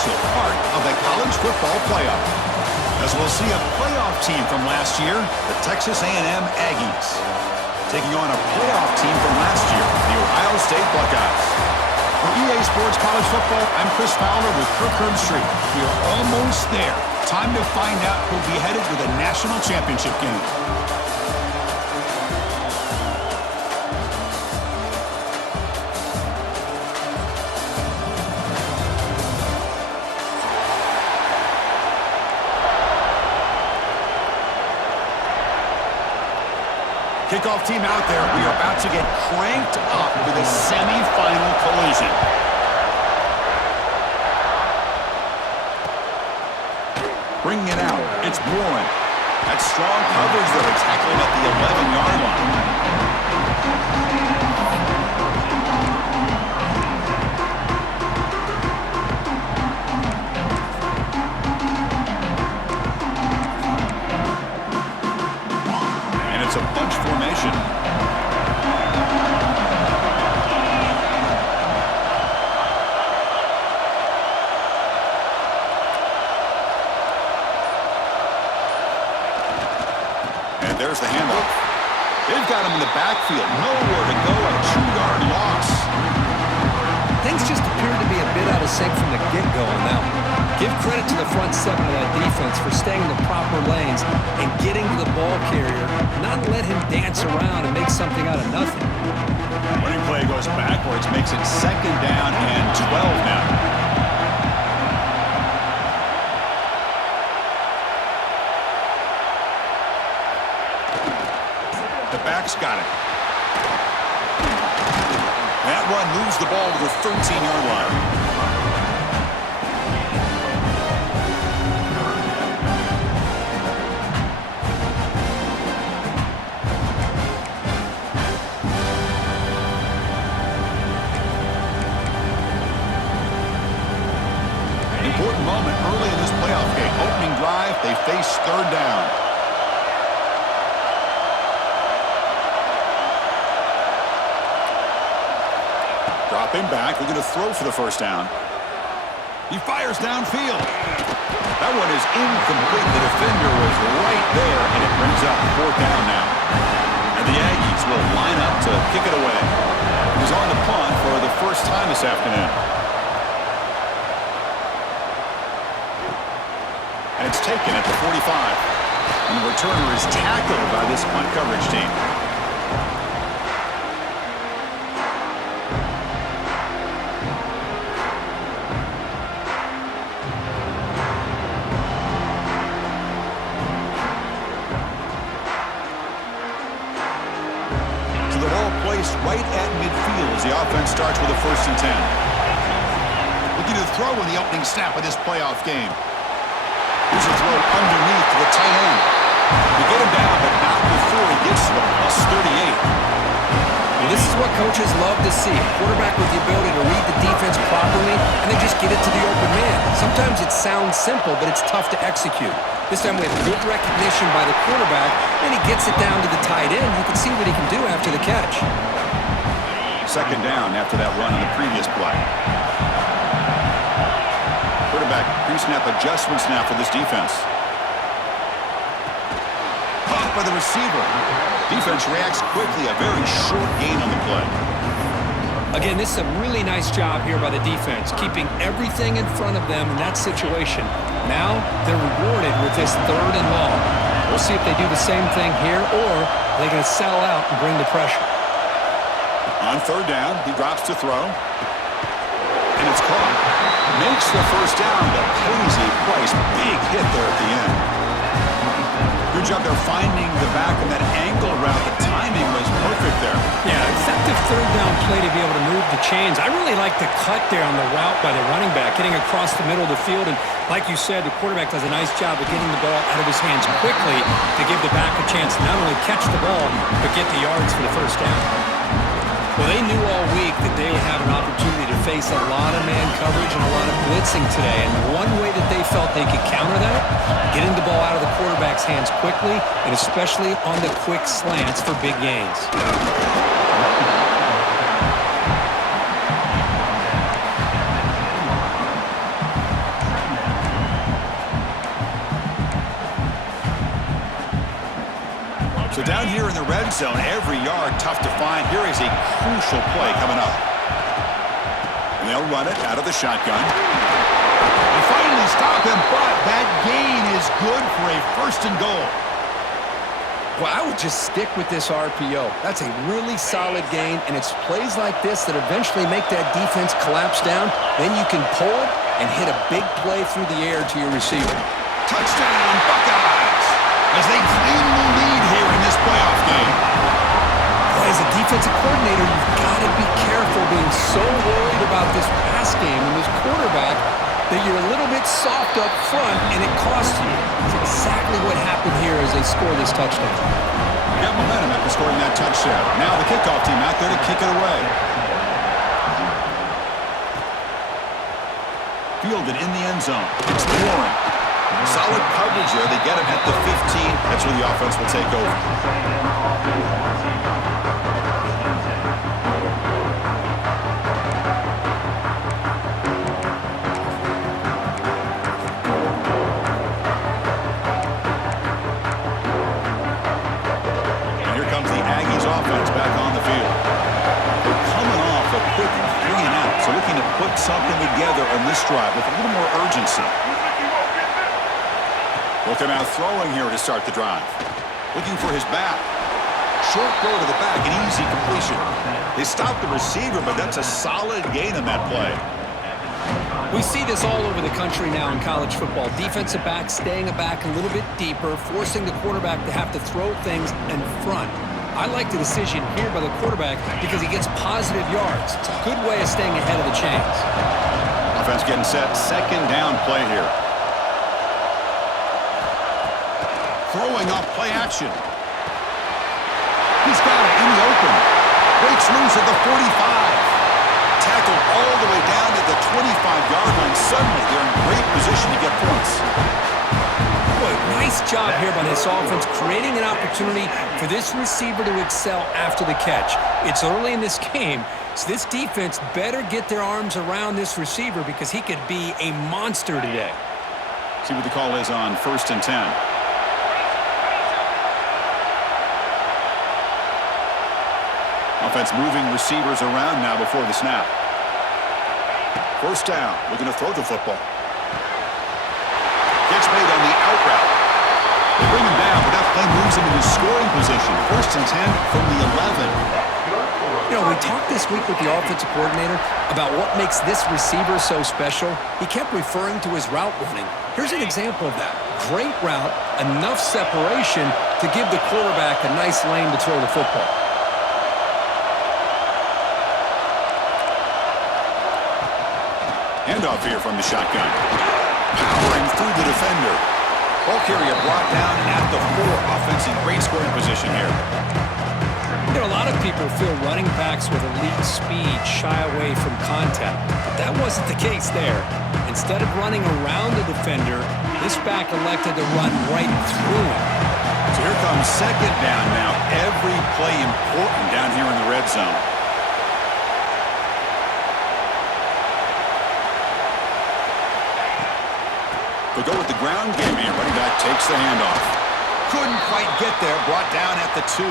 crucial part of the college football playoff. As we'll see a playoff team from last year, the Texas A&M Aggies, taking on a playoff team from last year, the Ohio State Buckeyes. For EA Sports College Football, I'm Chris Fowler with Kirk Herbstreit. We are almost there. Time to find out who'll be headed to the national championship game. Kickoff team out there. We are about to get cranked up with a semifinal collision. Bringing it out, it's Bourne. That's strong coverage, though. Tackling at the 11-yard line. It's a bunch formation. And there's the handoff. They've got him in the backfield. Nowhere to go. A 2-yard loss. Things just appeared to be a bit out of sync from the get-go on that one. Give credit to the front seven of that defense for staying in the proper lanes and getting to the ball carrier, not let him dance around and make something out of nothing. Running play goes backwards, makes it 2nd down and 12 now. The back's got it. That run moves the ball to the 13-yard line. Important moment early in this playoff game. Opening drive, they face 3rd down. Dropping back, looking to throw for the 1st down. He fires downfield. That one is incomplete. The defender was right there, and it brings up 4th down now. And the Aggies will line up to kick it away. He was on the punt for the first time this afternoon. And it's taken at the 45. And the returner is tackled by this punt coverage team. So the ball placed right at midfield as the offense starts with a 1st and 10. Looking to throw in the opening snap of this playoff game. Here's a throw underneath to the tight end. They get him down, but not before he gets to the +38. Well, this is what coaches love to see. A quarterback with the ability to read the defense properly and then just get it to the open man. Sometimes it sounds simple, but it's tough to execute. This time we have good recognition by the quarterback, and he gets it down to the tight end. You can see what he can do after the catch. 2nd down after that run on the previous play. Quarterback pre-snap adjustments now for this defense. Caught by the receiver. Defense reacts quickly. A very short gain on the play. Again, this is a really nice job here by the defense, keeping everything in front of them in that situation. Now they're rewarded with this 3rd and long. We'll see if they do the same thing here, or are they going to sell out and bring the pressure. On 3rd down, he drops to throw. And it's caught. Makes the 1st down, but pays a price. Big hit there at the end. Good job there finding the back in that angle route. The timing was perfect there. Yeah, effective 3rd down play to be able to move the chains. I really like the cut there on the route by the running back, getting across the middle of the field. And like you said, the quarterback does a nice job of getting the ball out of his hands quickly to give the back a chance to not only catch the ball, but get the yards for the 1st down. Well, they knew all week that they would have an opportunity to face a lot of man coverage and a lot of blitzing today. And one way that they felt they could counter that, getting the ball out of the quarterback's hands quickly, and especially on the quick slants for big gains. So down here in the red zone, every yard tough to find. Here is a crucial play coming up. And they'll run it out of the shotgun. They finally stop him, but that gain is good for a 1st and goal. Well, I would just stick with this RPO. That's a really solid gain, and it's plays like this that eventually make that defense collapse down. Then you can pull it and hit a big play through the air to your receiver. Touchdown, Buckeyes, as they claim the lead here in this playoff game. Boy, as a defensive coordinator, you've got to be careful being so worried about this pass game and this quarterback that you're a little bit soft up front, and it costs you. It's exactly what happened here as they score this touchdown. They got momentum after scoring that touchdown. Now the kickoff team out there to kick it away. Fielded in the end zone. Exploring. Solid coverage there. They get him at the 15. That's where the offense will take over. Offense back on the field. They're coming off a quick 3-and-out, so looking to put something together on this drive with a little more urgency. Looking out throwing here to start the drive. Looking for his back. Short throw to the back, an easy completion. They stopped the receiver, but that's a solid gain on that play. We see this all over the country now in college football. Defensive backs staying back a little bit deeper, forcing the quarterback to have to throw things in front. I like the decision here by the quarterback because he gets positive yards. It's a good way of staying ahead of the chains. Offense getting set. 2nd down play here. Throwing off play action. He's got it in the open. Breaks loose at the 45. Tackled all the way down to the 25-yard line. Suddenly, they're in great position to get points. Boy, nice job here by this offense, creating an opportunity for this receiver to excel after the catch. It's early in this game, so this defense better get their arms around this receiver because he could be a monster today. See what the call is on 1st and 10. Offense moving receivers around now before the snap. 1st down, looking to throw the football. Catch made on the out route. They bring him down, but that play moves him into scoring position. 1st and 10 from the 11. You know, we talked this week with the offensive coordinator about what makes this receiver so special. He kept referring to his route running. Here's an example of that. Great route, enough separation to give the quarterback a nice lane to throw the football. Handoff here from the shotgun. Powering through the defender. Ball carrier brought down at the 4. Offense in great scoring position here. You know, a lot of people feel running backs with elite speed shy away from contact, but that wasn't the case there. Instead of running around the defender, this back elected to run right through him. So here comes 2nd down now. Every play important down here in the red zone. They'll go with the ground game here. Running back takes the handoff. Couldn't quite get there. Brought down at the 2.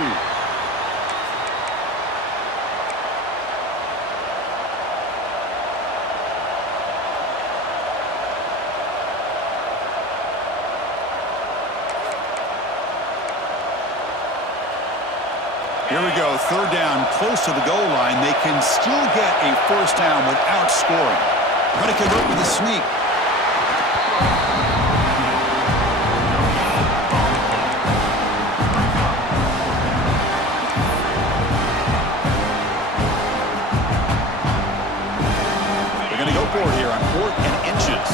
Here we go. 3rd down, close to the goal line. They can still get a 1st down without scoring. Trying to convert with a sneak. Forward here on 4th and inches.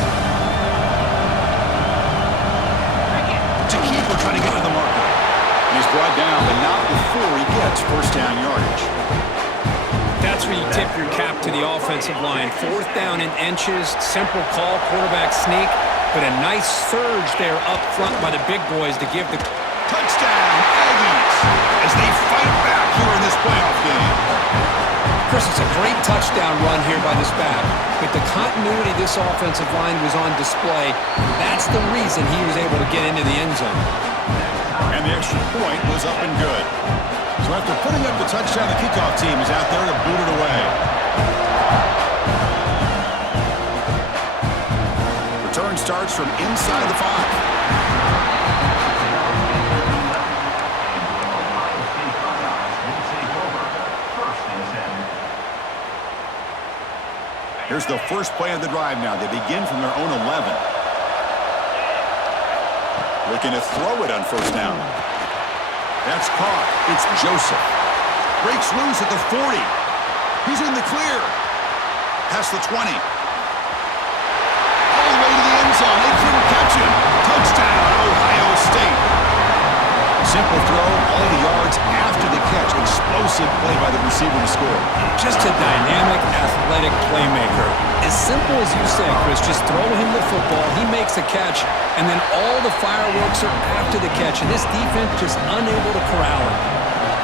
To keeper trying to get to the marker. And he's brought down, but not before he gets 1st down yardage. That's where you tip your cap to the offensive line. 4th down in inches, simple call, quarterback sneak, but a nice surge there up front by the big boys to give the touchdown Aggies as they fight back here in this playoff game. Chris, it's a great touchdown run here by this back. But the continuity this offensive line was on display. That's the reason he was able to get into the end zone. And the extra point was up and good. So after putting up the touchdown, the kickoff team is out there to boot it away. Return starts from inside the 5. Here's the first play of the drive now. They begin from their own 11. Looking to throw it on first down. That's caught. It's Joseph. Breaks loose at the 40. He's in the clear. Past the 20. All the way to the end zone. They couldn't catch him. Touchdown, Ohio State. Simple throw, all the yards after the catch. Explosive play by the receiver to score. Just a dynamic, athletic playmaker. As simple as you say, Chris, just throw him the football, he makes a catch, and then all the fireworks are after the catch, and this defense just unable to corral him.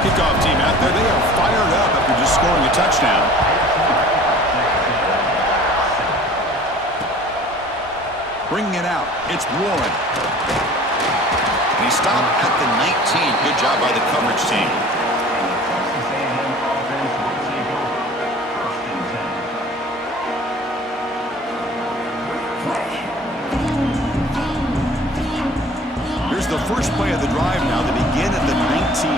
Kickoff team out there, they are fired up after just scoring a touchdown. Bringing it out, it's Warren. And he stopped at the 19. Good job by the coverage team. Here's the first play of the drive now. They begin at the 19.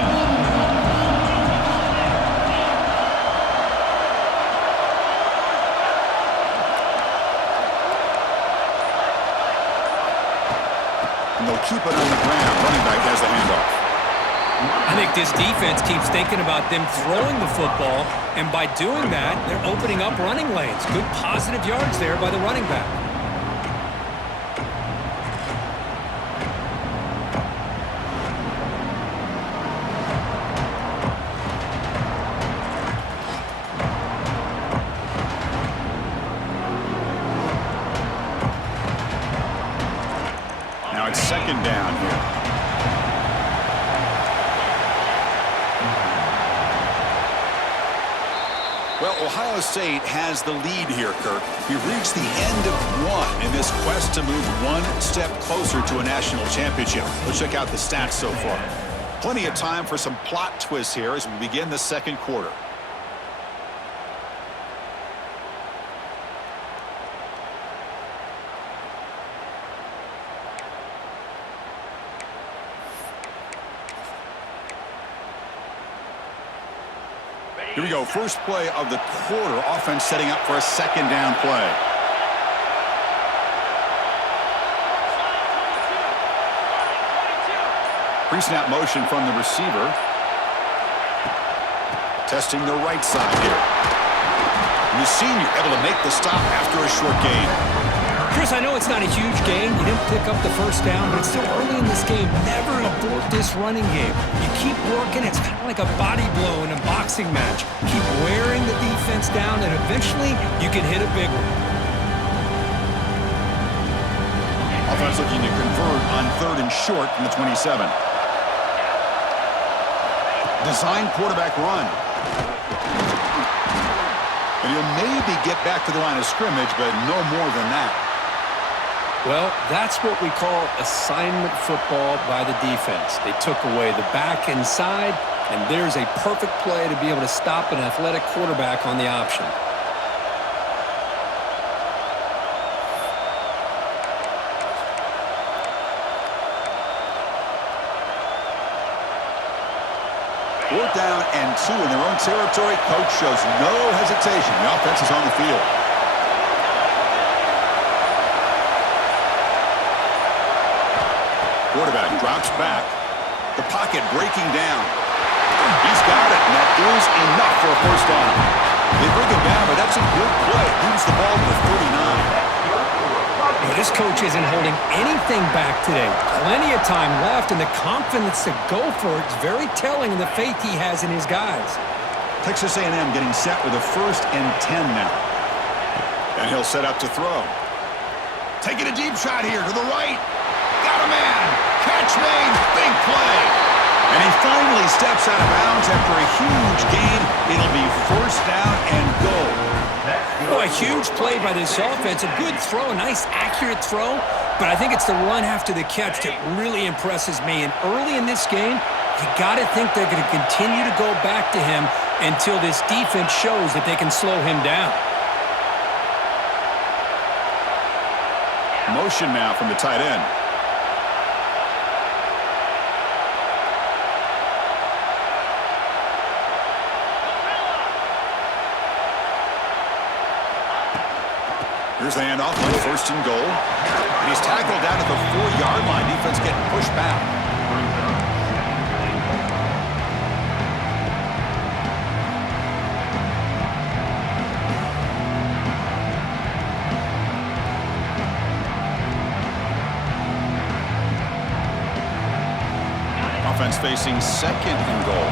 And they'll keep it on the ground. Running back has the handoff. I think this defense keeps thinking about them throwing the football, and by doing that, they're opening up running lanes. Good positive yards there by the running back. Now it's second down here. Well, Ohio State has the lead here, Kirk. We've reached the end of one in this quest to move one step closer to a national championship. Let's check out the stats so far. Plenty of time for some plot twists here as we begin the second quarter. Here we go. First play of the quarter. Offense setting up for a second down play. Pre-snap motion from the receiver. Testing the right side here. And the senior able to make the stop after a short gain. Chris, I know it's not a huge gain. You didn't pick up the first down, but it's still early in this game. Never abort this running game. You keep working. It's kind of like a body blow in a boxing match. Keep wearing the defense down, and eventually you can hit a big one. Offense looking to convert on third and short from the 27. Design quarterback run. And he'll maybe get back to the line of scrimmage, but no more than that. Well, that's what we call assignment football by the defense. They took away the back inside, and there's a perfect play to be able to stop an athletic quarterback on the option. Fourth down and 2 in their own territory. Coach shows no hesitation. The offense is on the field. Quarterback drops back. The pocket breaking down. He's got it, and that is enough for a first down. They bring him down, but that's a good play. Moves the ball to the 39. This coach isn't holding anything back today. Plenty of time left, and the confidence to go for it is very telling of the faith he has in his guys. Texas A&M getting set with a 1st and 10 now. And he'll set up to throw. Taking a deep shot here to the right. Got a man. Catch made. Big play. And he finally steps out of bounds after a huge gain. It'll be first down and goal. Oh, a huge play by this offense. A good throw, a nice accurate throw. But I think it's the run after the catch that really impresses me. And early in this game, you got to think they're going to continue to go back to him until this defense shows that they can slow him down. Motion now from the tight end. Here's the handoff, like first and goal. And he's tackled down at the 4-yard line. Defense getting pushed back. Offense facing second and goal.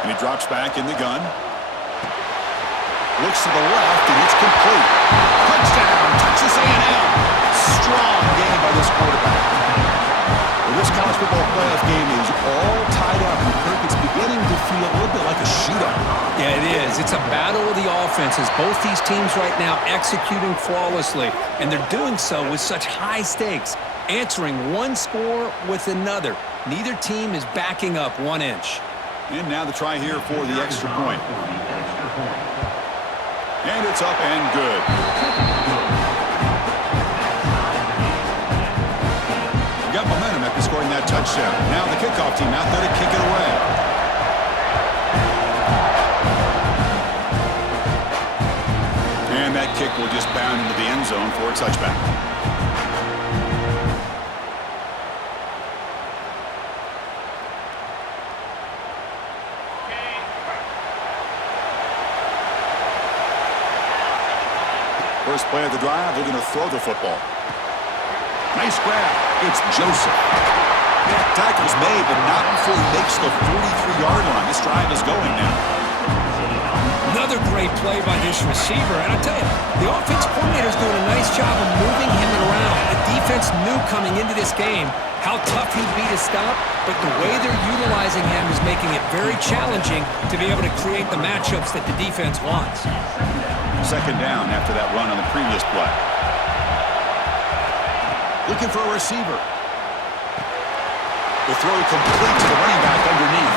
And he drops back in the gun. Looks to the left, and it's complete. Touchdown, Texas A&M. Strong game by this quarterback. Well, this college football playoff game is all tied up, and Kirk, it's beginning to feel a little bit like a shootout. Yeah, it is. It's a battle of the offenses. Both these teams right now executing flawlessly, and they're doing so with such high stakes, answering one score with another. Neither team is backing up 1 inch. And now the try here for the extra point. And it's up and good. Got momentum after scoring that touchdown. Now the kickoff team out there to kick it away. And that kick will just bound into the end zone for a touchback. First play of the drive, they're going to throw the football. Nice grab. It's Joseph. Tackle's made, but not before he makes the 43-yard line. This drive is going now. Another great play by this receiver. And I tell you, the offense coordinator's doing a nice job of moving him around. The defense knew coming into this game how tough he'd be to stop, but the way they're utilizing him is making it very challenging to be able to create the matchups that the defense wants. Second down after that run on the previous play. Looking for a receiver. The throw complete to the running back underneath.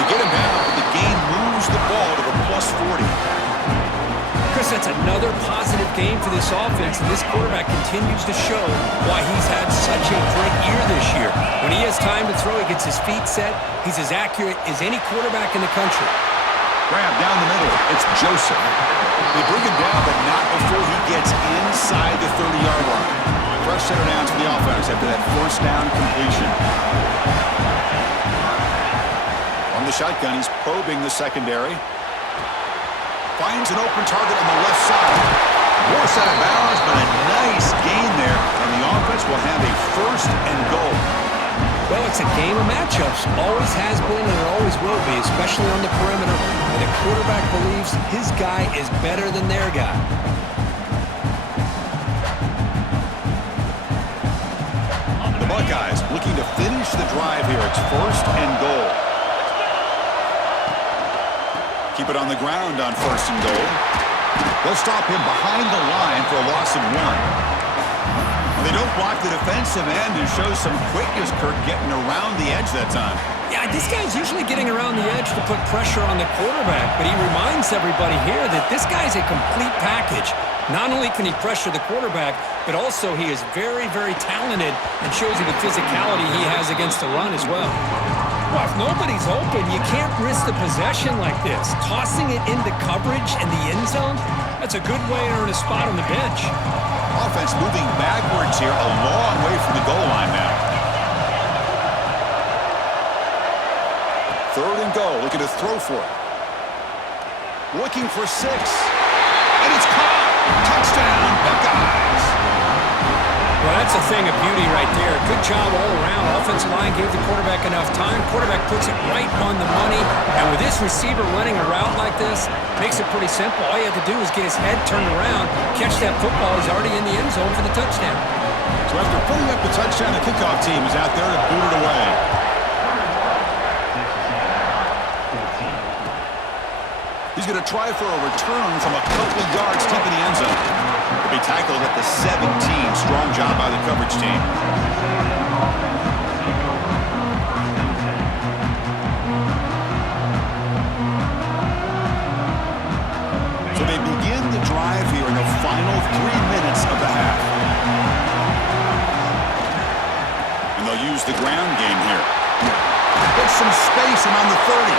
They get him down, but the gain moves the ball to the +40. Chris, that's another positive game for this offense, and this quarterback continues to show why he's had such a great year this year. When he has time to throw, he gets his feet set. He's as accurate as any quarterback in the country. Grab down the middle. It's Joseph. They bring him down, but not before he gets inside the 30-yard line. Fresh center down to the offense after that first down completion. On the shotgun, he's probing the secondary. Finds an open target on the left side. Forced out of bounds, but a nice gain there, and the offense will have a first and goal. Well, it's a game of matchups. Always has been and it always will be, especially on the perimeter. And the quarterback believes his guy is better than their guy. The Buckeyes looking to finish the drive here. It's first and goal. Keep it on the ground on first and goal. They'll stop him behind the line for a loss of 1. They don't block the defensive end and show some quickness, Kirk, getting around the edge that time. Yeah, this guy's usually getting around the edge to put pressure on the quarterback, but he reminds everybody here that this guy's a complete package. Not only can he pressure the quarterback, but also he is very, very talented and shows you the physicality he has against the run as well. Well, if nobody's open, you can't risk the possession like this. Tossing it into coverage in the end zone, that's a good way to earn a spot on the bench. Offense moving backwards here, a long way from the goal line now. Third and goal, looking to throw for it. Looking for 6. And it's caught. Touchdown, Buckeyes. Well, that's That's a thing of beauty right there. Good job all around. Offensive line gave the quarterback enough time. Quarterback puts it right on the money. And with this receiver running a route like this, makes it pretty simple. All you have to do is get his head turned around, catch that football. He's already in the end zone for the touchdown. So after putting up the touchdown, the kickoff team is out there to boot it away. He's going to try for a return from a couple of yards deep in the end zone. He'll be tackled at the 17. Strong job by the coverage team. So they begin the drive here in the final 3 minutes of the half. And they'll use the ground game here. Get some space around the 30.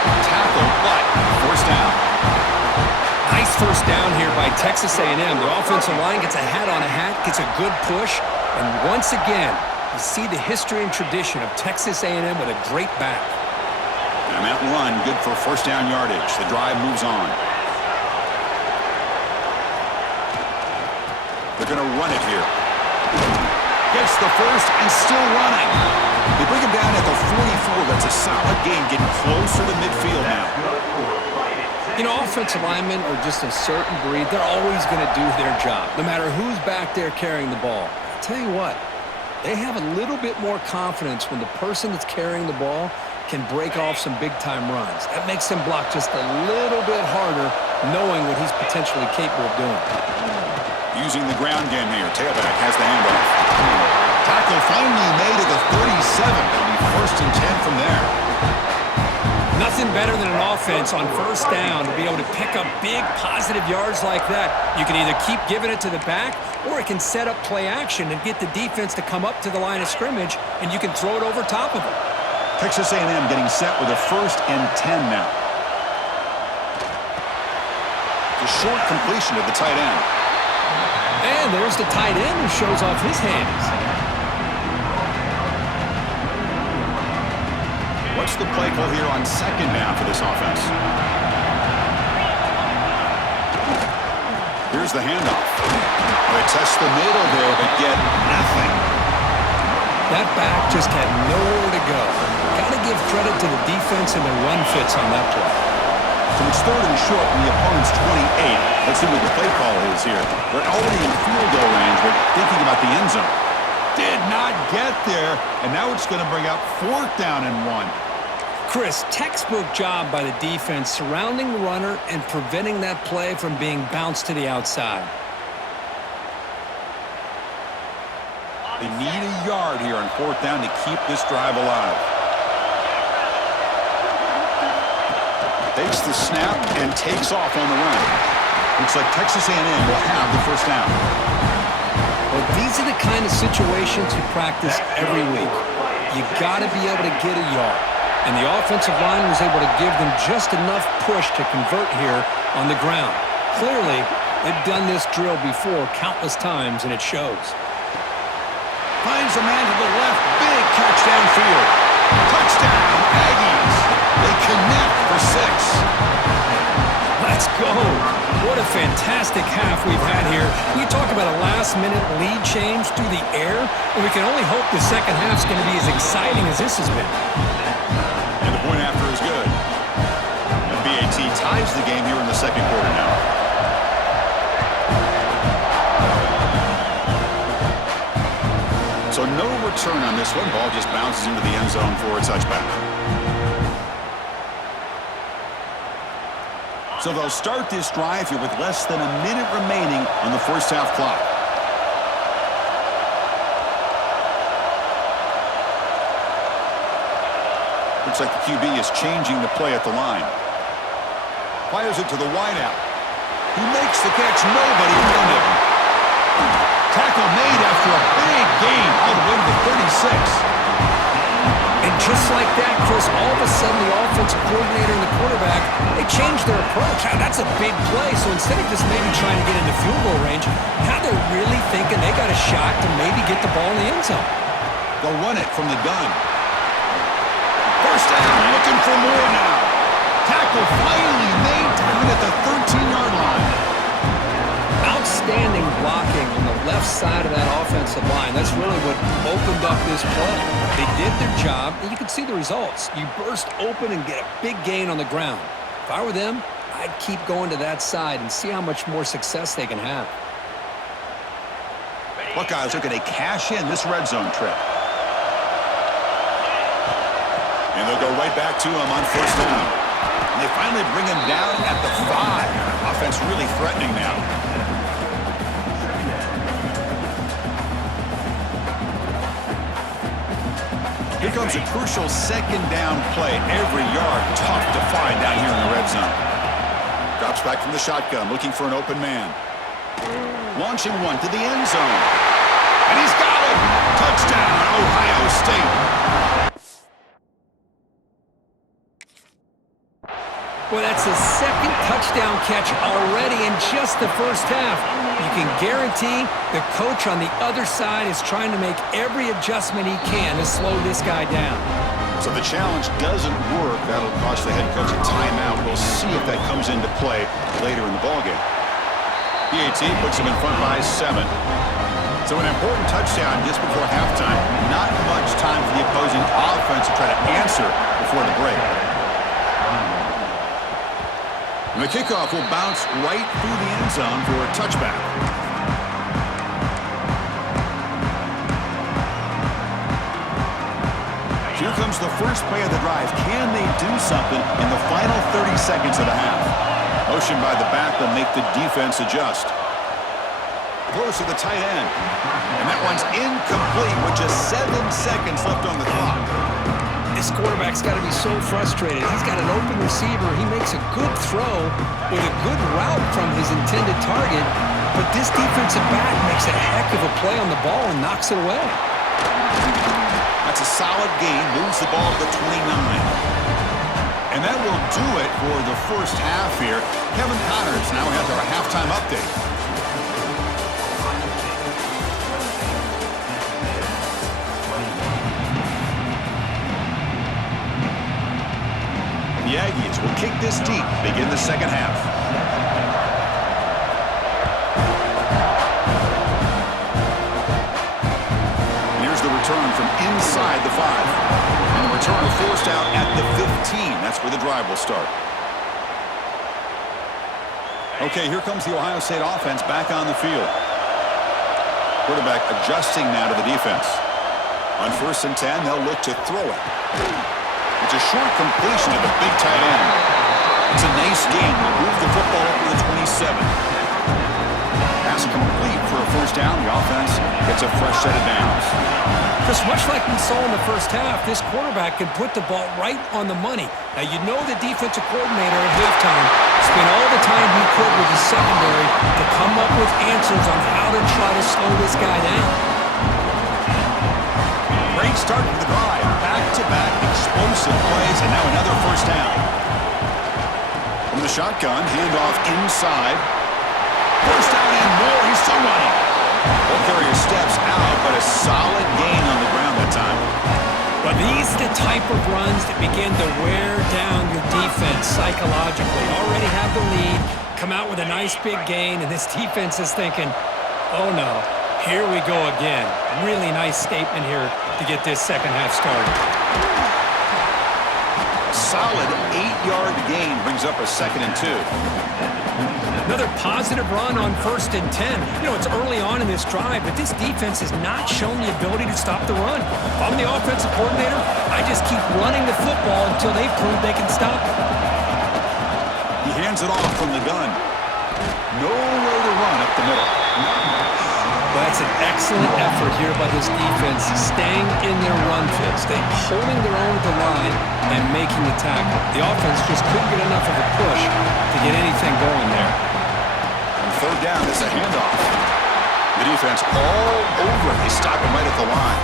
Tackle, but first down. Nice first down here by Texas A&M. The offensive line gets a hat on a hat, gets a good push, and once again, you see the history and tradition of Texas A&M with a great back. And that run, good for first down yardage. The drive moves on. They're going to run it here. Gets the first and still running. They bring him down at the 44. That's a solid gain, getting closer to midfield now. You know, offensive linemen are just a certain breed. They're always going to do their job, no matter who's back there carrying the ball. I'll tell you what, they have a little bit more confidence when the person that's carrying the ball can break off some big-time runs. That makes them block just a little bit harder, knowing what he's potentially capable of doing. Using the ground game here. Tailback has the handoff. Tackle finally made at the 37. It'll be first and 10 from there. Nothing better than an offense on first down to be able to pick up big positive yards like that. You can either keep giving it to the back, or it can set up play action and get the defense to come up to the line of scrimmage, and you can throw it over top of them. Texas A&M getting set with a first and 10 now. The short completion to the tight end. And there's the tight end who shows off his hands. What's the play call here on second down for this offense? Here's the handoff. They test the middle there, but get nothing. That back just had nowhere to go. Got to give credit to the defense and the run fits on that play. So it's third and short from the opponent's 28. Let's see what the play call is here. They're already in field goal range, but thinking about the end zone. Did not get there, and now it's going to bring up fourth down and 1. Chris, textbook job by the defense surrounding the runner and preventing that play from being bounced to the outside. They need a yard here on fourth down to keep this drive alive. Takes the snap and takes off on the run. Looks like Texas A&M will have the first down. Well, these are the kind of situations you practice every week. You got to be able to get a yard. And the offensive line was able to give them just enough push to convert here on the ground. Clearly, they've done this drill before countless times, and it shows. Finds a man to the left. Big catch downfield. Touchdown, Aggies. They connect for 6. Let's go. What a fantastic half we've had here. You talk about a last-minute lead change through the air, and we can only hope the second half's going to be as exciting as this has been. And the point after is good. And BAT ties the game here in the second quarter now. So no return on this one. Ball just bounces into the end zone for a touchback. So they'll start this drive here with less than a minute remaining on the first half clock. Looks like the QB is changing the play at the line. Fires it to the wideout. Who makes the catch? Nobody around him. Tackle made after a big gain all the way to the 36. And just like that, Chris, all of a sudden the offensive coordinator and the quarterback, they changed their approach. Now, that's a big play. So instead of just maybe trying to get into field goal range, now they're really thinking they got a shot to maybe get the ball in the end zone. They'll run it from the gun. First down, looking for more now. Tackle finally made down at the 13-yard line. Outstanding blocking on the left side of that offensive line. That's really what opened up this play. They did their job, and you can see the results. You burst open and get a big gain on the ground. If I were them, I'd keep going to that side and see how much more success they can have. Buckeyes looking to cash in this red zone trip. And they'll go right back to him on first down. And they finally bring him down at the 5. Offense really threatening now. Here comes a crucial second down play. Every yard tough to find down here in the red zone. Drops back from the shotgun, looking for an open man. Launching one to the end zone. And he's got it! Touchdown, Ohio State. Well, that's his second touchdown catch already in just the first half. You can guarantee the coach on the other side is trying to make every adjustment he can to slow this guy down. So the challenge doesn't work. That'll cost the head coach a timeout. We'll see if that comes into play later in the ballgame. PAT puts him in front by 7. So an important touchdown just before halftime. Not much time for the opposing offense to try to answer before the break. And the kickoff will bounce right through the end zone for a touchback. Here comes the first play of the drive. Can they do something in the final 30 seconds of the half? Motion by the back will make the defense adjust. Close to the tight end. And that one's incomplete with just 7 seconds left on the clock. This quarterback's got to be so frustrated. He's got an open receiver. He makes a good throw with a good route from his intended target, but this defensive back makes a heck of a play on the ball and knocks it away. That's a solid gain. Moves the ball to the 29. And that will do it for the first half here. Kevin Connors now has our halftime update. The Aggies will kick this deep, begin the second half. And here's the return from inside the 5. And the return forced out at the 15. That's where the drive will start. Okay, here comes the Ohio State offense back on the field. Quarterback adjusting now to the defense. On 1st and 10, they'll look to throw it. It's a short completion to the big tight end. It's a nice game. They'll move the football up to the 27. Pass complete for a first down. The offense gets a fresh set of downs. Just much like we saw in the first half, this quarterback can put the ball right on the money. Now, you know the defensive coordinator at halftime spent all the time he could with his secondary to come up with answers on how to try to slow this guy down. Great start to the drive. Back-to-back explosive plays, and now another first down. From the shotgun, handoff inside. First down and more. He's still running. Ball carrier steps out, but a solid gain on the ground that time. But these are the type of runs that begin to wear down your defense psychologically. Already have the lead, come out with a nice big gain, and this defense is thinking, oh no, here we go again. Really nice statement here to get this second half started. A solid 8-yard gain brings up a 2nd and 2. Another positive run on 1st and 10. You know, it's early on in this drive, but this defense has not shown the ability to stop the run. If I'm the offensive coordinator, I just keep running the football until they prove they can stop it. He hands it off from the gun. Nowhere to run up the middle. Well, that's an excellent effort here by this defense, staying in their run fit, staying holding their own at the line and making the tackle. The offense just couldn't get enough of a push to get anything going there. On 3rd down, it's a handoff. The defense all over it. They stop him right at the line.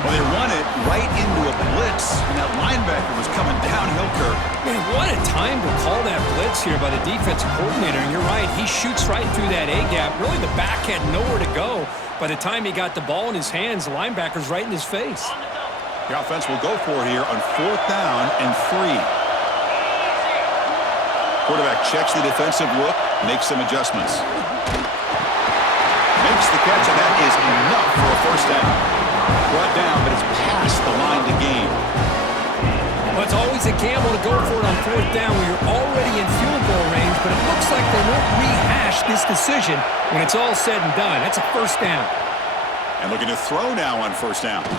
Well, they run it right into a blitz, and that linebacker was coming downhill curve. Man, what a time to call that blitz here by the defensive coordinator. And you're right, he shoots right through that A-gap. Really, the back had nowhere to go. By the time he got the ball in his hands, the linebacker's right in his face. The offense will go for it here on 4th down and 3. Quarterback checks the defensive look, makes some adjustments. Makes the catch, and that is enough for a first down. Brought down, but it's past the line to gain. Well, it's always a gamble to go for it on fourth down when you're already in field goal range, but it looks like they won't rehash this decision when it's all said and done. That's a first down. And looking to throw now on first down. The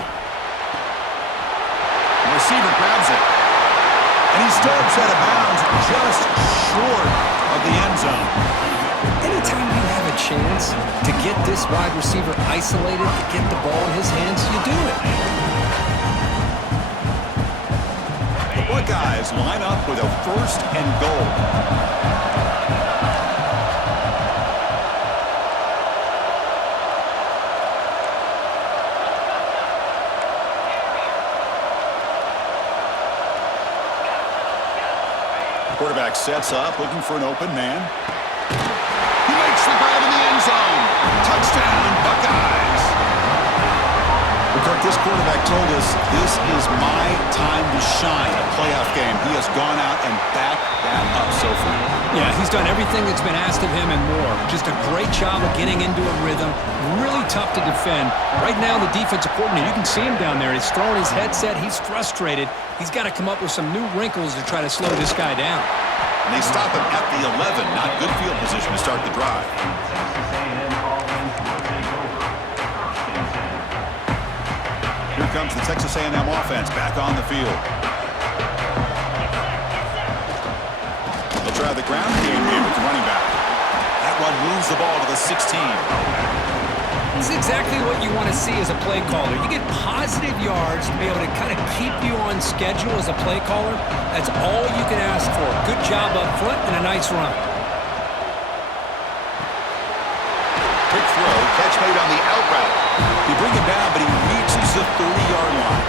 receiver grabs it. And he steps out of bounds just short of the end zone. Anytime you have a chance to get this wide receiver isolated, to get the ball in his hands, you do it. The Buckeyes line up with a first and goal. Quarterback sets up, looking for an open man. He makes the grab in the end zone. Touchdown, Buckeyes. Kirk, this quarterback told us this is my time to shine, a playoff game. He has gone out and backed that up so far. Yeah, he's done everything that's been asked of him and more. Just a great job of getting into a rhythm. Really tough to defend. Right now, the defensive coordinator, you can see him down there. He's throwing his headset. He's frustrated. He's got to come up with some new wrinkles to try to slow this guy down. And they stop him at the 11. Not good field position to start the drive. Here comes the Texas A&M offense back on the field. They'll try the ground game here with the running back. That one moves the ball to the 16. This is exactly what you want to see as a play caller. You get positive yards to be able to kind of keep you on schedule as a play caller. That's all you can ask for. Good job up front and a nice run. Quick throw, catch made on the out route. They bring him down, but he reaches the 30-yard line.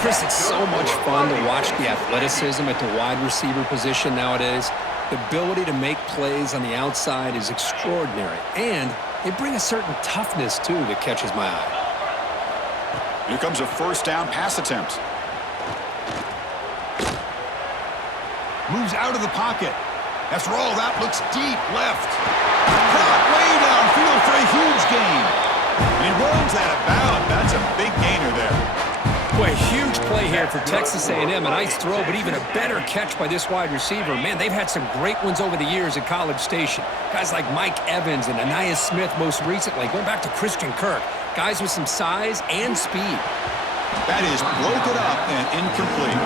Chris, it's so much fun to watch the athleticism at the wide receiver position nowadays. The ability to make plays on the outside is extraordinary. And they bring a certain toughness, too, that catches my eye. Here comes a first down pass attempt. Moves out of the pocket. After all, that looks deep left. Caught way downfield for a huge gain. And he runs out of bounds. That's a big gainer there. Boy, huge play here for Texas A&M. A nice throw, but even a better catch by this wide receiver. Man, they've had some great ones over the years at College Station. Guys like Mike Evans and Anais Smith most recently, going back to Christian Kirk. Guys with some size and speed. That is broken up and incomplete.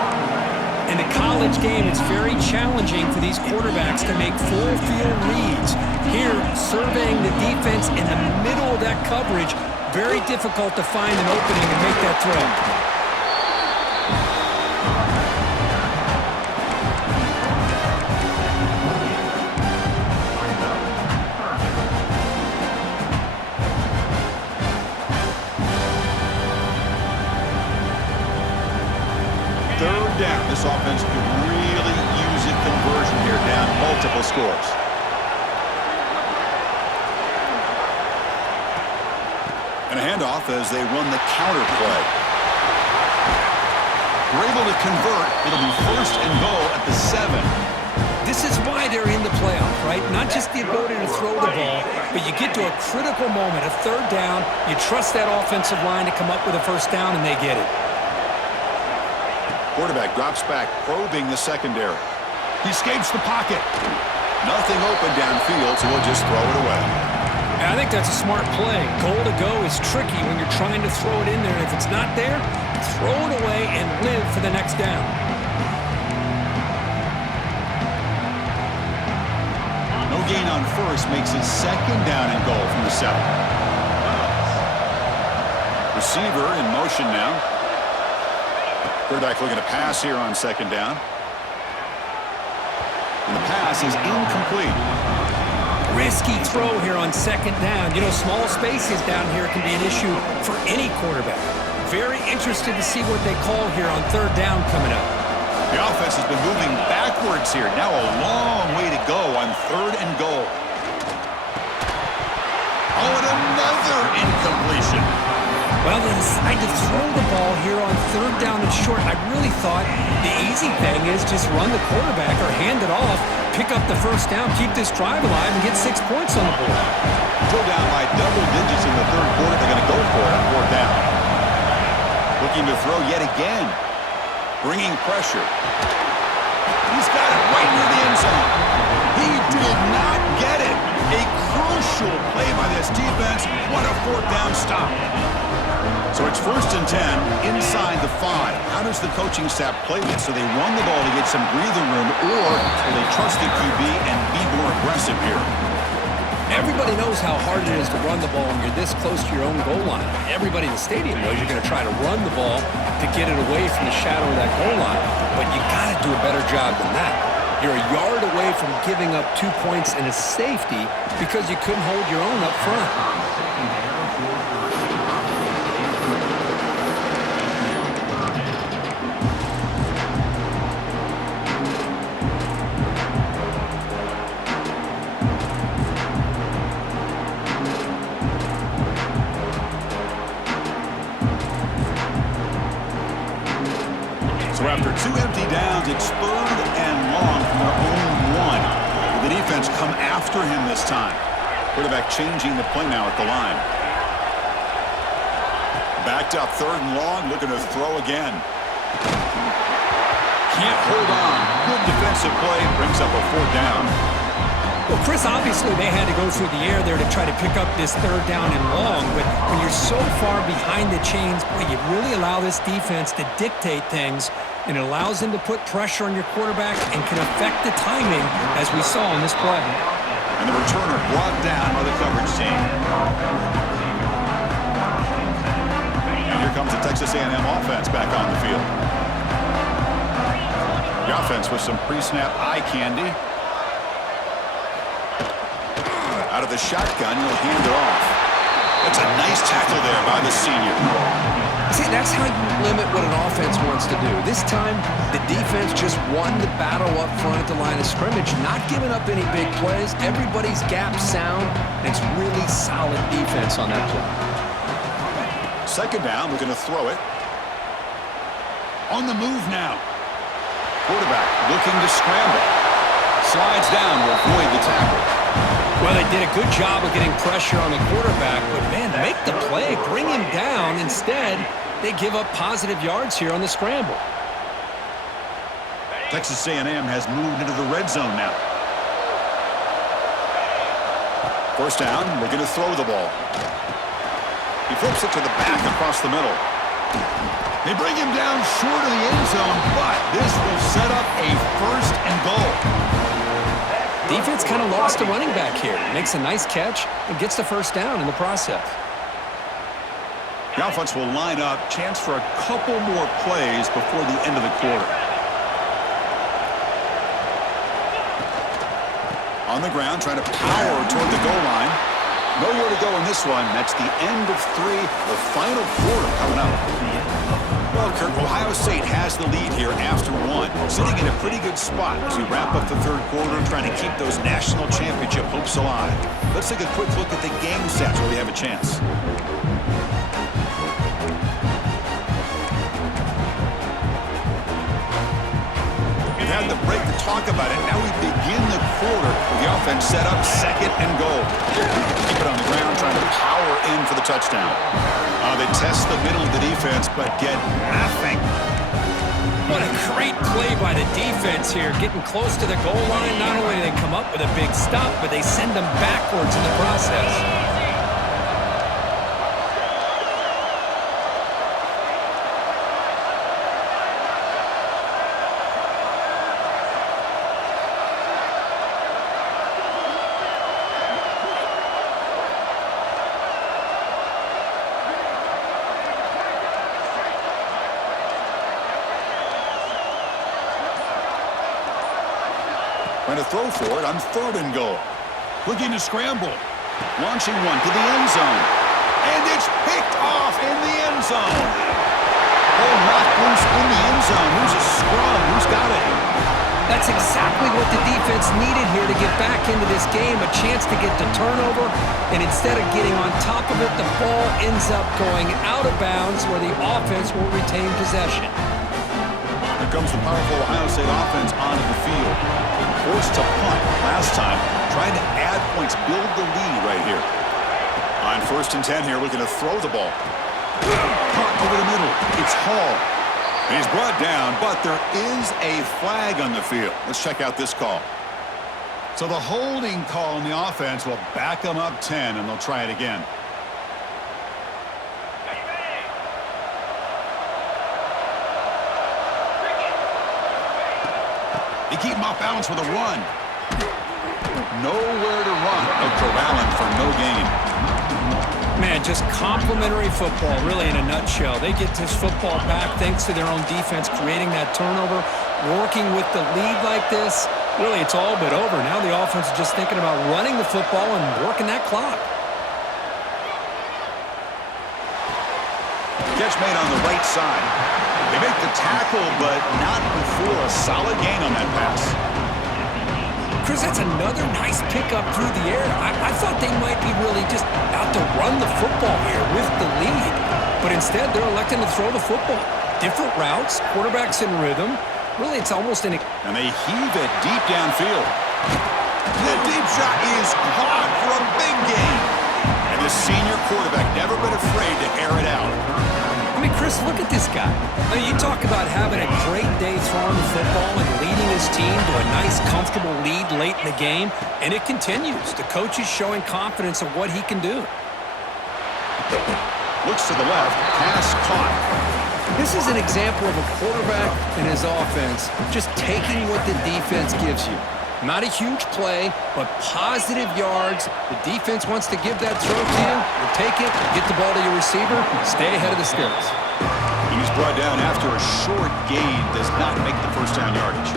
In the college game, it's very challenging for these quarterbacks to make full field reads. Here, surveying the defense in the middle of that coverage, very difficult to find an opening and make that throw. Third down. This offense could really use a conversion here, down multiple scores. And a handoff as they run the counter play. We're able to convert. It'll be first and goal at the 7. This is why they're in the playoff, right? Not just the ability to throw the ball, but you get to a critical moment, a third down, you trust that offensive line to come up with a first down, and they get it. Quarterback drops back, probing the secondary. He escapes the pocket. Nothing open downfield, so we'll just throw it away. I think that's a smart play. Goal to go is tricky when you're trying to throw it in there. If it's not there, throw it away and live for the next down. No gain on first makes it second down and goal from the 7. Receiver in motion now. Quarterback looking to pass here on second down. And the pass is incomplete. Risky throw here on second down. You know, small spaces down here can be an issue for any quarterback. Very interested to see what they call here on third down coming up. The offense has been moving backwards here. Now a long way to go on third and goal. Oh, and another incompletion. Well, they decide to throw the ball here on third down and short. I really thought the easy thing is just run the quarterback or hand it off, pick up the first down, keep this drive alive, and get 6 points on the board. Still down by double digits in the third quarter. They're going to go for it on fourth down. Looking to throw yet again. Bringing pressure. He's got it right near the end zone. He did not get it. A crucial play by this defense. What a fourth down stop. So it's 1st and 10 inside the 5. How does the coaching staff play this? So they run the ball to get some breathing room, or will they trust the QB and be more aggressive here? Everybody knows how hard it is to run the ball when you're this close to your own goal line. Everybody in the stadium knows you're going to try to run the ball to get it away from the shadow of that goal line. But you got to do a better job than that. You're a yard away from giving up 2 points and a safety because you couldn't hold your own up front. So after 2 empty downs, it's 3rd and long from their own 1. Will the defense come after him this time? Quarterback changing the play now at the line. Backed up 3rd and long, looking to throw again. Can't hold on. Good defensive play, brings up a 4th down. Well, Chris, obviously they had to go through the air there to try to pick up this 3rd down and long, but when you're so far behind the chains, boy, you really allow this defense to dictate things, and it allows them to put pressure on your quarterback and can affect the timing, as we saw in this play. And the returner brought down by the coverage team. And here comes the Texas A&M offense back on the field. The offense with some pre-snap eye candy. Out of the shotgun, he'll hand it off. That's a nice tackle there by the senior. See, that's how you limit what an offense wants to do. This time, the defense just won the battle up front at the line of scrimmage, not giving up any big plays. Everybody's gap sound, and it's really solid defense on that play. 2nd down, we're going to throw it. On the move now. Quarterback looking to scramble. Slides down to avoid the tackle. Well, they did a good job of getting pressure on the quarterback, but, man, to make the play, bring him down. Instead, they give up positive yards here on the scramble. Texas A&M has moved into the red zone now. 1st down, we're going to throw the ball. He flips it to the back across the middle. They bring him down short of the end zone, but this will set up a 1st and goal. Defense kind of lost a running back here. Makes a nice catch and gets the 1st down in the process. The offense will line up. Chance for a couple more plays before the end of the quarter. On the ground, trying to power toward the goal line. Nowhere to go in this one. That's the end of 3, the final quarter coming up. Well, Kirk, Ohio State has the lead here after 1, sitting in a pretty good spot as we wrap up the 3rd quarter, trying to keep those national championship hopes alive. Let's take a quick look at the game stats where we have a chance. We've had the break to talk about it. Now we begin the quarter with the offense set up 2nd and goal. Keep it on the ground, trying to power in for the touchdown. They test the middle of the defense, but get nothing. What a great play by the defense here, getting close to the goal line. Not only do they come up with a big stop, but they send them backwards in the process. Trying to throw for it on 3rd and goal. Looking to scramble. Launching one to the end zone. And it's picked off in the end zone. Oh, knocked loose in the end zone. Who's a scrum? Who's got it? That's exactly what the defense needed here to get back into this game, a chance to get the turnover, and instead of getting on top of it, the ball ends up going out of bounds where the offense will retain possession. Here comes the powerful Ohio State offense onto the field. Forced to punt last time, trying to add points, build the lead right here. On 1st and 10 here, looking to throw the ball. Caught over the middle. It's Hall. He's brought down, but there is a flag on the field. Let's check out this call. So the holding call on the offense will back them up 10, and they'll try it again. They keep him off balance with a run. Nowhere to run. A corralling for no gain. Man, just complimentary football, really, in a nutshell. They get this football back thanks to their own defense, creating that turnover, working with the lead like this. Really, it's all but over. Now the offense is just thinking about running the football and working that clock. Catch made on the right side. They make the tackle, but not before a solid gain on that pass. Chris, that's another nice pickup through the air. I thought they might be really just out to run the football here with the lead. But instead, they're electing to throw the football. Different routes, quarterbacks in rhythm. Really, it's almost an... And they heave it deep downfield. The deep shot is caught for a big gain. And the senior quarterback never been afraid to air it out. I mean, Chris, look at this guy. I mean, you talk about having a great day throwing the football and leading his team to a nice, comfortable lead late in the game, and it continues. The coach is showing confidence of what he can do. Looks to the left, pass caught. This is an example of a quarterback and his offense just taking what the defense gives you. Not a huge play, but positive yards. The defense wants to give that throw to you. You take it, get the ball to your receiver, stay ahead of the sticks. He's brought down after a short gain, does not make the first down yardage.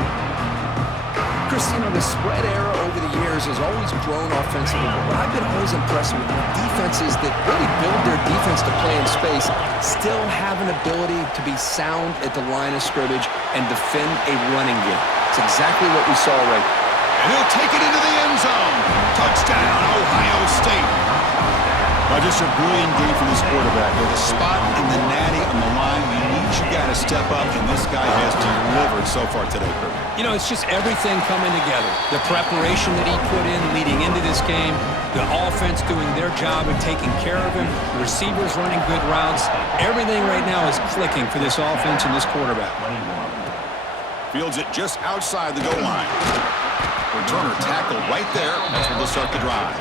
Chris, you know, the spread era over the years has always grown offensively, but I've been always impressed with defenses that really build their defense to play in space, still have an ability to be sound at the line of scrimmage and defend a running game. It's exactly what we saw right there. And he'll take it into the end zone. Touchdown, Ohio State. Now just a brilliant game from this quarterback. With a spot in the natty on the line, we need you got to step up, and this guy has delivered so far today, Kurt. You know, it's just everything coming together. The preparation that he put in leading into this game, the offense doing their job of taking care of him, the receivers running good routes. Everything right now is clicking for this offense and this quarterback. Fields it just outside the goal line. Returner tackled right there. That's where they'll start the drive.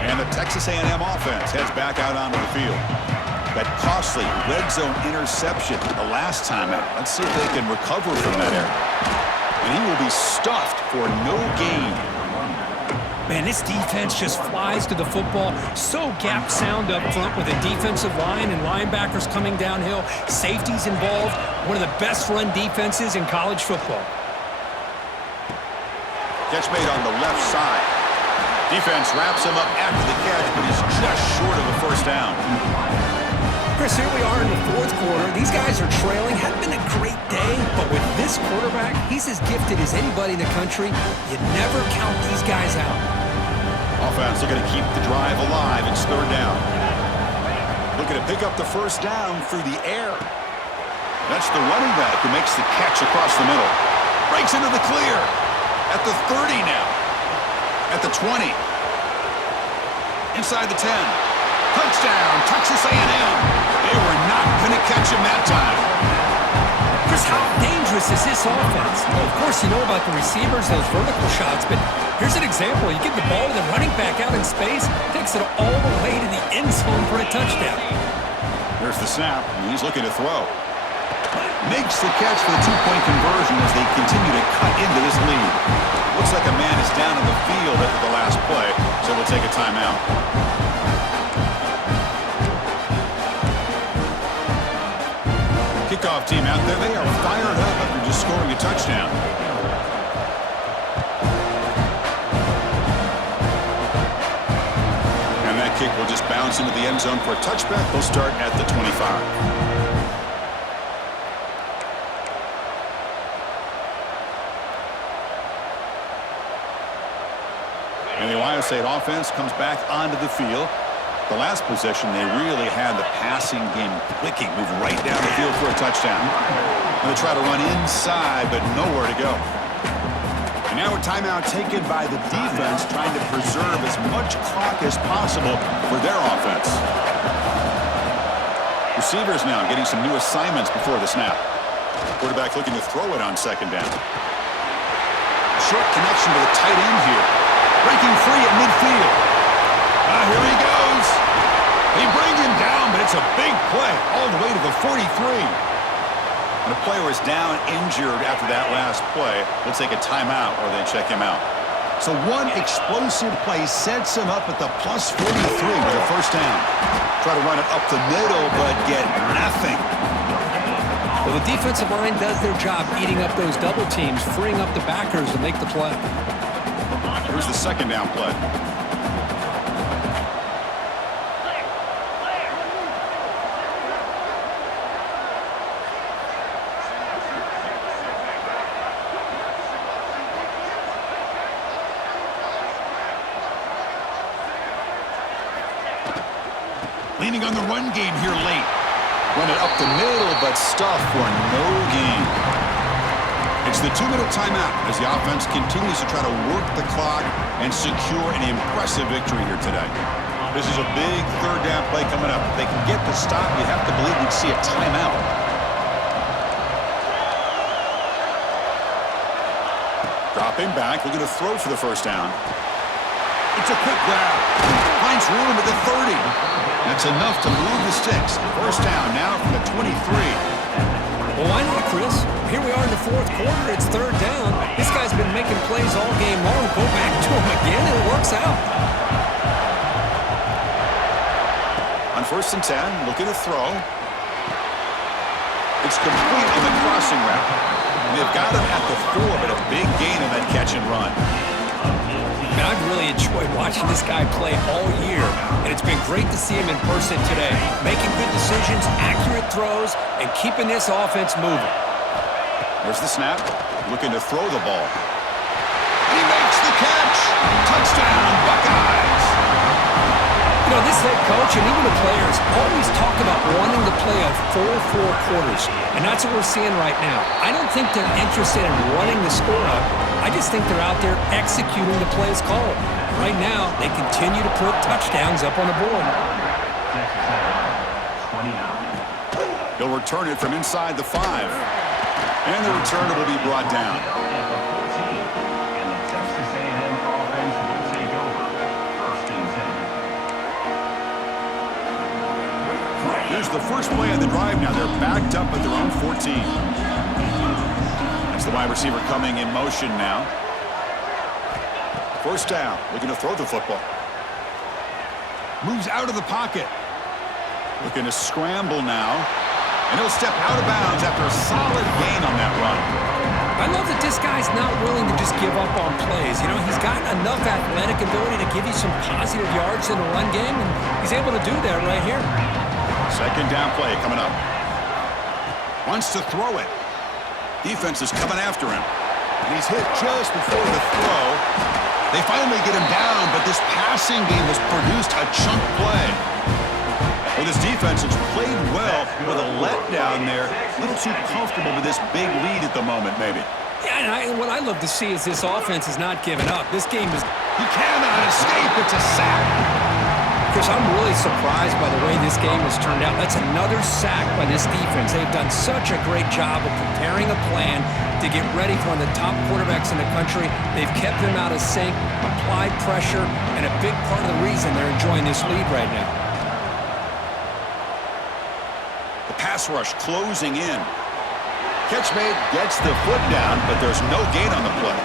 And the Texas A&M offense heads back out onto the field. That costly red zone interception the last time out. Let's see if they can recover from that error. And he will be stuffed for no gain. Man, this defense just flies to the football. So gap sound up front with a defensive line and linebackers coming downhill. Safeties involved. One of the best run defenses in college football. Catch made on the left side. Defense wraps him up after the catch, but he's just short of the first down. Chris, here we are in the fourth quarter. These guys are trailing. Hadn't been a great day, but with this quarterback, he's as gifted as anybody in the country. You never count these guys out. Offense looking to keep the drive alive. It's third down. Looking to pick up the first down through the air. That's the running back who makes the catch across the middle. Breaks into the clear. At the 30 now. At the 20. Inside the 10. Touchdown, Texas A&M. They were not going to catch him that time. Chris, how dangerous is this offense? Well, of course, you know about the receivers, those vertical shots, but here's an example. You give the ball to the running back out in space, takes it all the way to the end zone for a touchdown. There's the snap, and he's looking to throw. Makes the catch for the two-point conversion as they continue to cut into this lead. Looks like a man is down in the field after the last play, so we'll take a timeout. Kickoff team out there, they are fired up after just scoring a touchdown. And that kick will just bounce into the end zone for a touchback. They'll start at the 25. And the Ohio State offense comes back onto the field. The last possession, they really had the passing game clicking, move right down the field for a touchdown. Going to try to run inside, but nowhere to go. And now a timeout taken by the defense, trying to preserve as much clock as possible for their offense. Receivers now getting some new assignments before the snap. Quarterback looking to throw it on second down. A short connection to the tight end here. Breaking free at midfield. Here he goes. They bring him down, but it's a big play all the way to the 43. And the player is down injured after that last play. They'll take a timeout or they check him out. So one explosive play sets him up at the plus 43 with a first down. Try to run it up the middle, but get nothing. Well, the defensive line does their job eating up those double teams, freeing up the backers to make the play. Here's the second down play. Leaning on the run game here late. Run it up the middle, but stuff for no gain. It's the 2-minute timeout as the offense continues to try to work the clock and secure an impressive victory here today. This is a big third down play coming up. If they can get the stop, you have to believe we'd see a timeout. Dropping back, looking to throw for the first down. It's a quick grab. Finds room at the 30. That's enough to move the sticks. First down now from the 23. Well, why not, Chris? Here we are in the fourth quarter. It's third down. This guy's been making plays all game long. Go back to him again, and it works out. On first and 10, looking to throw. It's complete on the crossing route. And they've got him at the 4, but a big gain on that catch and run. Man, I've really enjoyed watching this guy play all year, and it's been great to see him in person today. Making good decisions, accurate throws, and keeping this offense moving. There's the snap. Looking to throw the ball. He makes the catch. Touchdown, Buckeyes. You know, this head coach and even the players always talk about wanting to play a full 4 quarters, and that's what we're seeing right now. I don't think they're interested in running the score up. I just think they're out there executing the plays called. Right now, they continue to put touchdowns up on the board. He'll return it from inside the 5. And the returner will be brought down. Here's the first play of the drive now. They're backed up at their own 14. That's the wide receiver coming in motion now. First down, looking to throw the football. Moves out of the pocket. Looking to scramble now. And he'll step out of bounds after a solid gain on that run. I love that this guy's not willing to just give up on plays. You know, he's got enough athletic ability to give you some positive yards in the run game, and he's able to do that right here. Second down play coming up. Wants to throw it. Defense is coming after him. And he's hit just before the throw. They finally get him down, but this passing game has produced a chunk play. Well, this defense has played well with a letdown there. A little too comfortable with this big lead at the moment, maybe. Yeah, and what I love to see is this offense is not giving up. This game is... He cannot escape. It's a sack. Chris, I'm really surprised by the way this game has turned out. That's another sack by this defense. They've done such a great job of preparing a plan to get ready for one of the top quarterbacks in the country. They've kept him out of sync, applied pressure, and a big part of the reason they're enjoying this lead right now. The pass rush closing in. Catch made, gets the foot down, but there's no gain on the play.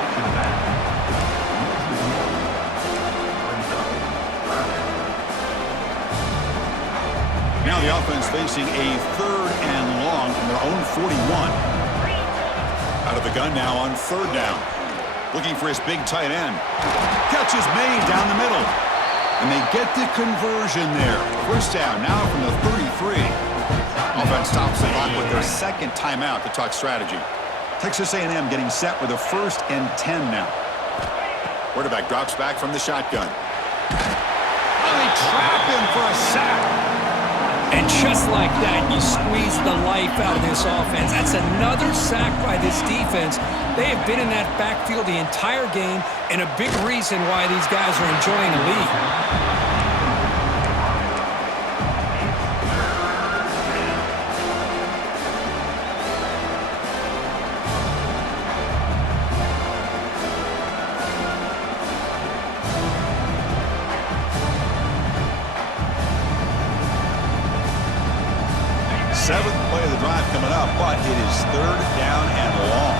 Now the offense facing a third and long from their own 41. Out of the gun now on third down. Looking for his big tight end. Catch is made down the middle. And they get the conversion there. First down now from the 33. Offense stops the clock with their second timeout to talk strategy. Texas A&M getting set with a 1st and 10 now. Quarterback drops back from the shotgun. Oh, he trap him for a sack. And just like that, you squeeze the life out of this offense. That's another sack by this defense. They have been in that backfield the entire game, and a big reason why these guys are enjoying the lead. Seventh play of the drive coming up, but it is third down and long.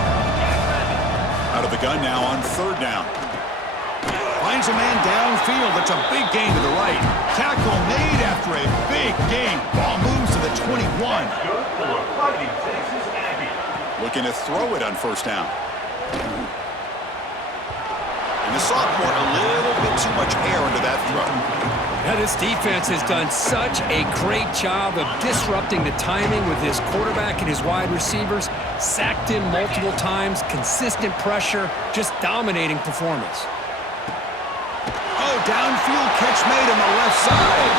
Out of the gun now on third down. Finds a man downfield. That's a big gain to the right. Tackle made after a big gain. Ball moves to the 21. Looking to throw it on first down. And the sophomore, a little bit too much air into that throw. Now, this defense has done such a great job of disrupting the timing with his quarterback and his wide receivers. Sacked him multiple times, consistent pressure, just dominating performance. Oh, downfield catch made on the left side.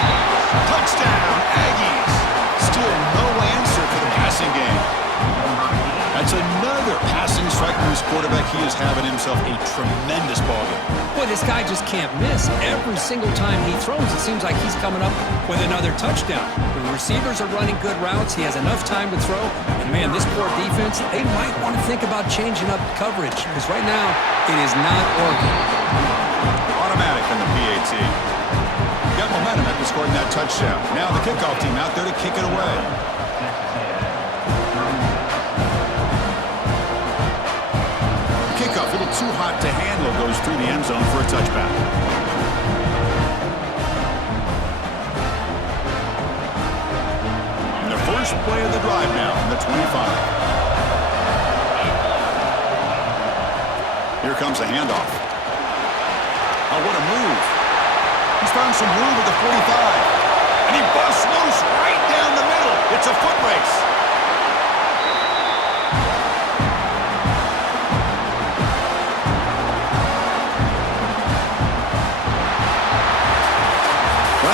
Touchdown, Aggies. Still no answer for the passing game. That's another passing strike from his quarterback. He is having himself a tremendous ball game. Boy, this guy just can't miss. Every single time he throws, it seems like he's coming up with another touchdown. The receivers are running good routes. He has enough time to throw. And, man, this poor defense, they might want to think about changing up coverage because right now it is not working. Automatic on the PAT. Got momentum after scoring that touchdown. Now the kickoff team out there to kick it away. Kickoff, a little too hot to handle, goes through the end zone for a touchback. And the first play of the drive now from the 25. Here comes a handoff. Oh, what a move. He's found some room at the 45.